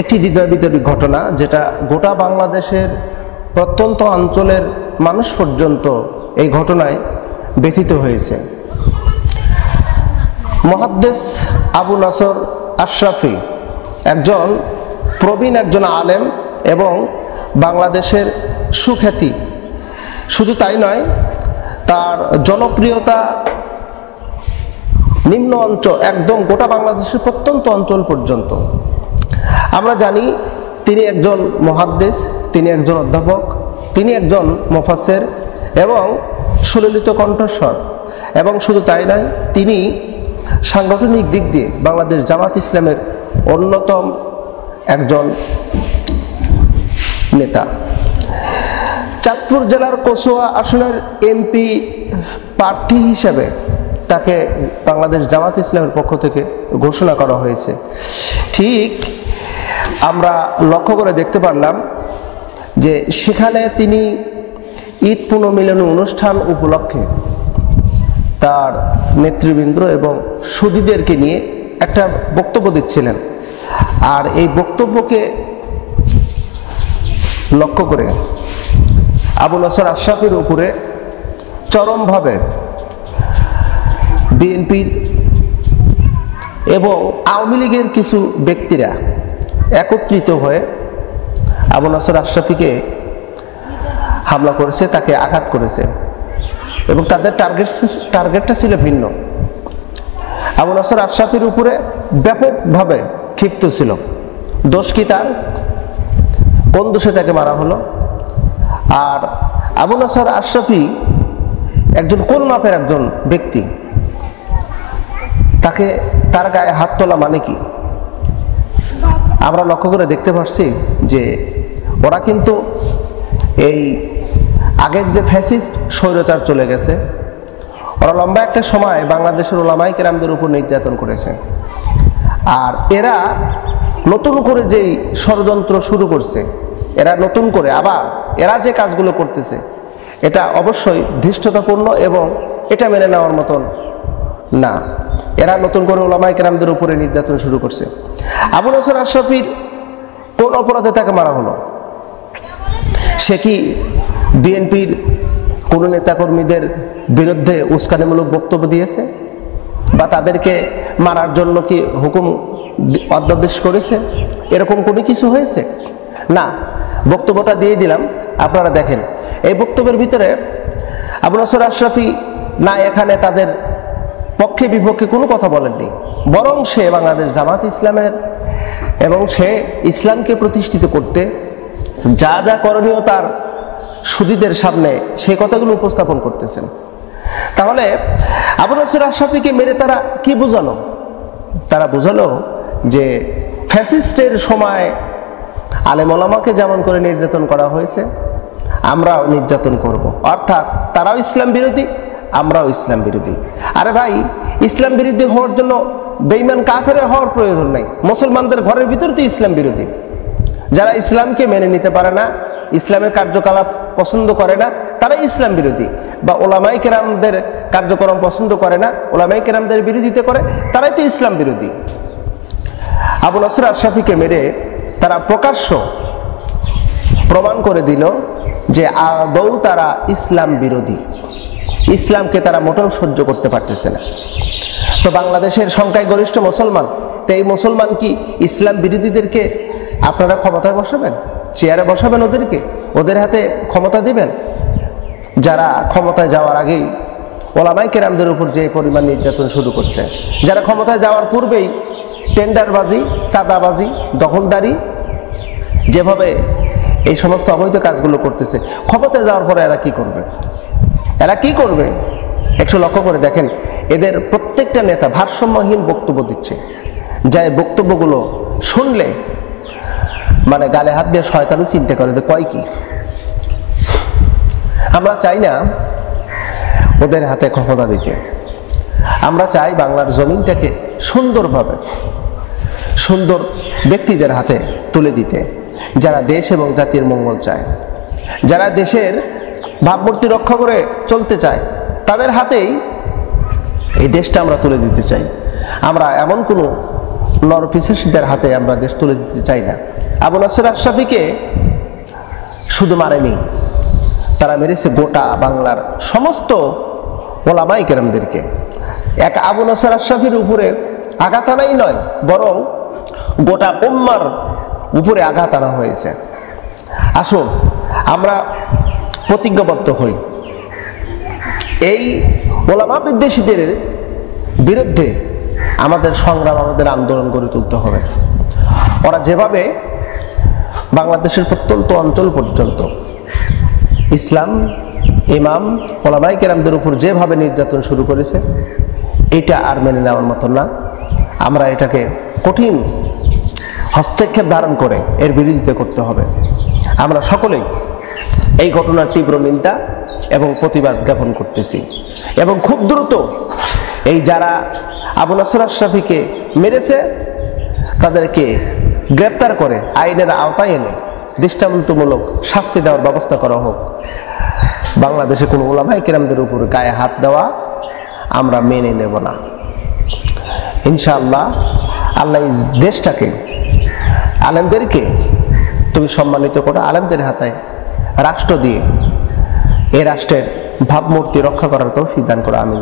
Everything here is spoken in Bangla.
একটি হৃদয়বিদারক ঘটনা, যেটা গোটা বাংলাদেশের প্রত্যন্ত অঞ্চলের মানুষ পর্যন্ত এই ঘটনায় ব্যথিত হয়েছে। মুহাদ্দিস আবু নসর আশরাফি একজন প্রবীণ একজন আলেম এবং বাংলাদেশের সুখ্যাতি। শুধু তাই নয়, তার জনপ্রিয়তা নিম্ন অঞ্চল একদম গোটা বাংলাদেশের প্রত্যন্ত অঞ্চল পর্যন্ত। আমরা জানি তিনি একজন মুহাদ্দিস, তিনি একজন অধ্যাপক, তিনি একজন মুফাসসির এবং সুললিত কণ্ঠস্বর। এবং শুধু তাই নয়, তিনি সাংগঠনিক দিক দিয়ে বাংলাদেশ জামাত ইসলামের অন্যতম একজন নেতা। চাঁদপুর জেলার কসুয়া আসনের এমপি প্রার্থী হিসেবে তাকে বাংলাদেশ জামাত ইসলামের পক্ষ থেকে ঘোষণা করা হয়েছে। ঠিক আমরা লক্ষ্য করে দেখতে পারলাম যে সেখানে তিনি ঈদ পুনর্মিলনী অনুষ্ঠান উপলক্ষে তার নেতৃবৃন্দ এবং সুধীদেরকে নিয়ে একটা বক্তব্য দিচ্ছিলেন। আর এই বক্তব্যকে লক্ষ্য করে আবু নসর আশরাফির উপরে চরমভাবে বিএনপির এবং আওয়ামী লীগের কিছু ব্যক্তিরা একত্রিত হয়ে আবু নসর আশরাফিকে হামলা করেছে, তাকে আঘাত করেছে এবং তাদের টার্গেটটা ছিল ভিন্ন। আবু নসর আশরাফির উপরে ব্যাপকভাবে ক্ষিপ্ত ছিল। দোষ কি তার? কোন দোষে তাকে মারা হলো? আর আবু নসর আশরাফি একজন কোন মাপের একজন ব্যক্তি, তাকে তার গায়ে হাত তোলা মানে কি? আমরা লক্ষ্য করে দেখতে পাচ্ছি যে ওরা কিন্তু এই আগের যে ফ্যাসিস্ট স্বৈরাচার চলে গেছে, ওরা লম্বা একটা সময় বাংলাদেশের ওলামায়ে কেরামদের উপর নির্যাতন করেছে। আর এরা নতুন করে যেই ষড়যন্ত্র শুরু করছে, এরা নতুন করে আবার এরা যে কাজগুলো করতেছে, এটা অবশ্যই ধৃষ্টতাপূর্ণ এবং এটা মেনে নেওয়ার মতন না। এরা নতুন করে ওলামায়ে কেরামদের উপরে নির্যাতন শুরু করছে। আবু নসর আশরাফির কোন অপরাধে তাকে মারা হলো? সে কি বিএনপির কোন নেতাকর্মীদের বিরুদ্ধে উস্কানিমূলক বক্তব্য দিয়েছে বা তাদেরকে মারার জন্য কি হুকুম অধ্যাদেশ করেছে? এরকম কোনো কিছু হয়েছে না। বক্তব্যটা দিয়ে দিলাম, আপনারা দেখেন। এই বক্তব্যের ভিতরে আবু নসর আশরাফি না এখানে তাদের পক্ষে বিপক্ষে কোনো কথা বলেননি, বরং সে বাংলাদেশ জামাত ইসলামের এবং সে ইসলামকে প্রতিষ্ঠিত করতে যা যা করণীয় তার সুধীদের সামনে সেই কথাগুলো উপস্থাপন করতেছেন। তাহলে আবু নসর আশরাফিকে মেরে তারা কি বোঝালো? তারা বোঝালো যে ফ্যাসিস্টের সময় আলেম ওলামাকে যেমন করে নির্যাতন করা হয়েছে, আমরাও নির্যাতন করব। অর্থাৎ তারাও ইসলাম বিরোধী, আমরাও ইসলাম বিরোধী। আরে ভাই, ইসলাম বিরোধী হওয়ার জন্য বেঈমান কাফেরের হওয়ার প্রয়োজন নাই। মুসলমানদের ঘরের ভিতরে তো ইসলাম বিরোধী। যারা ইসলামকে মেনে নিতে পারে না, ইসলামের কার্যকলাপ পছন্দ করে না, তারা ইসলাম বিরোধী। বা ওলামায়ে কেরামদের কার্যক্রম পছন্দ করে না, ওলামায়ে কেরামদের বিরোধিতা করে, তারাই তো ইসলাম বিরোধী। আবু নসর আশরাফিকে মেরে তারা প্রকাশ্য প্রমাণ করে দিল যে আদৌ তারা ইসলাম বিরোধী। ইসলামকে তারা মোটেও সহ্য করতে পারতেছে না। তো বাংলাদেশের সংখ্যায় গরিষ্ঠ মুসলমান, তো এই মুসলমান কি ইসলাম বিরোধীদেরকে আপনারা ক্ষমতায় বসাবেন? চেয়ারে বসাবেন ওদেরকে? ওদের হাতে ক্ষমতা দিবেন? যারা ক্ষমতায় যাওয়ার আগেই ওলামায়ে কেরামদের উপর যে পরিমাণ নির্যাতন শুরু করছে, যারা ক্ষমতায় যাওয়ার পূর্বেই টেন্ডারবাজি, চাঁদাবাজি, দখলদারি, যেভাবে এই সমস্ত অবৈধ কাজগুলো করতেছে, ক্ষমতায় যাওয়ার পরে এরা কি করবে? এরা কি করবে একটু লক্ষ্য করে দেখেন। এদের প্রত্যেকটা নেতা ভারসাম্যহীন বক্তব্য দিচ্ছে, যা বক্তব্যগুলো শুনলে মানে গালে হাত দিয়ে শয়তানও চিন্তা করে যে কয় কি। আমরা চাই না ওদের হাতে ক্ষমতা দিতে। আমরা চাই বাংলার জমিনটাকে সুন্দরভাবে সুন্দর ব্যক্তিদের হাতে তুলে দিতে, যারা দেশ এবং জাতির মঙ্গল চায়, যারা দেশের ভাবমূর্তি রক্ষা করে চলতে চায়, তাদের হাতেই এই দেশটা আমরা তুলে দিতে চাই। আমরা এমন কোনো নরপিশাচীদের হাতে আমরা দেশ তুলে দিতে চাই না। আবু নাসের আশরাফিকে শুধু মারেনি, তারা মেরেছে গোটা বাংলার সমস্ত ওলামায়ে কেরামদেরকে। এক আবু নাসের আশরাফির উপরে আঘাত আনাই নয়, বরং গোটা উম্মার উপরে আঘাত আনা হয়েছে। আসুন আমরা প্রতিজ্ঞাবদ্ধ হই, এই ওলামা বিদ্বেষীদের বিরুদ্ধে আমাদের সংগ্রাম, আমাদের আন্দোলন গড়ে তুলতে হবে। ওরা যেভাবে বাংলাদেশের প্রত্যন্ত অঞ্চল পর্যন্ত ইসলাম, ইমাম, ওলামায়ে কেরামদের উপর যেভাবে নির্যাতন শুরু করেছে, এটা আর মেনে নেওয়ার মতো না। আমরা এটাকে কঠিন হস্তক্ষেপ ধারণ করে এর বিরোধিতা করতে হবে। আমরা সকলেই এই ঘটনার তীব্র নিন্দা এবং প্রতিবাদ জ্ঞাপন করতেছি, এবং খুব দ্রুত এই যারা আবু নাসের আশরাফিকে মেরেছে তাদেরকে গ্রেপ্তার করে আইনের আওতায় এনে দৃষ্টান্তমূলক শাস্তি দেওয়ার ব্যবস্থা করা হোক। বাংলাদেশে কোনো ওলামায়ে কেরামদের উপর গায়ে হাত দেওয়া আমরা মেনে নেব না। ইনশাআল্লাহ আল্লাহ এই দেশটাকে, আলেমদেরকে তুমি সম্মানিত করো, আলেমদের হাতে রাষ্ট্র দিয়ে এই রাষ্ট্রের ভাবমূর্তি রক্ষা করার তৌফিক দান করো। আমিন।